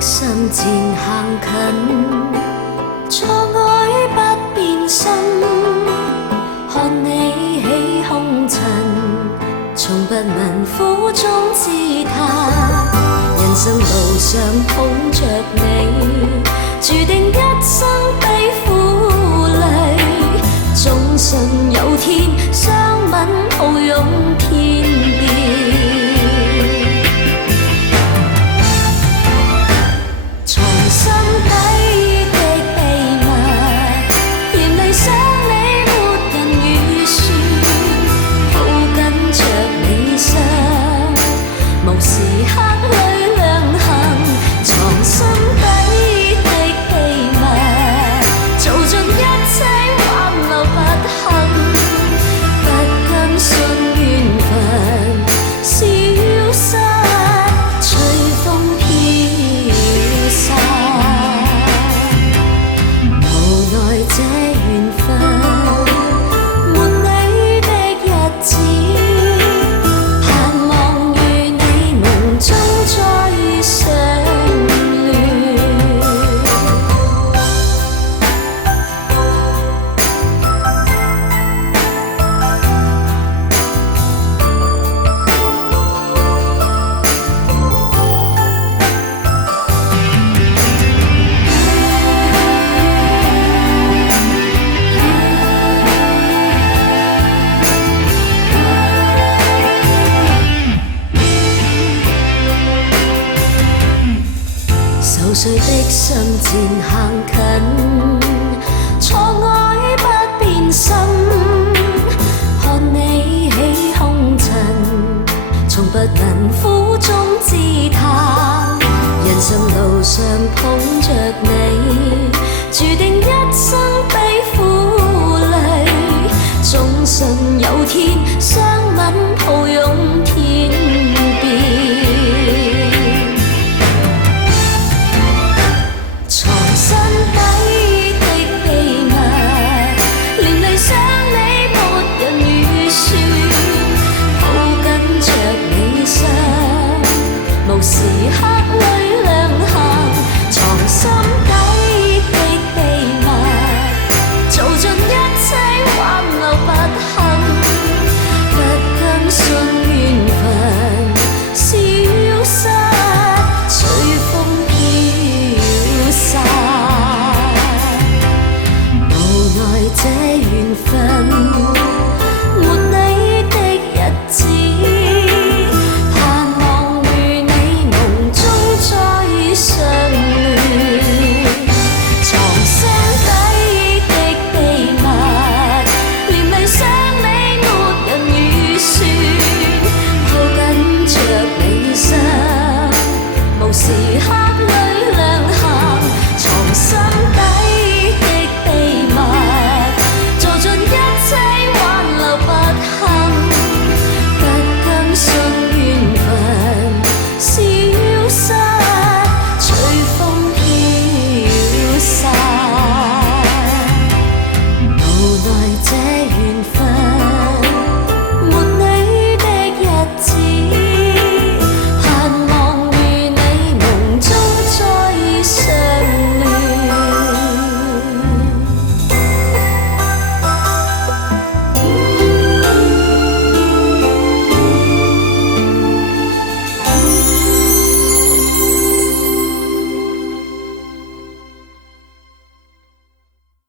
心漸行近，錯愛不變心，看你起空塵，從不問苦中自嘆。人生路上捧着你，注定一生悲苦淚，總信有天相吻抱擁天邊。藏心底的秘密，嫌離想你沒人預算，抱緊着理想，無時刻裏亮行。藏心底的秘密，做盡一切挽留不幸，不甘信緣分消失，隨風飄散。無奈這緣分，沒你的日子，盼望與你夢中再相戀。受碎的心漸行近，錯愛不變心，看你起空塵，從不能苦中自嘆。人生路上捧着你，注定一生悲苦淚，總信有天相吻抱擁天邊。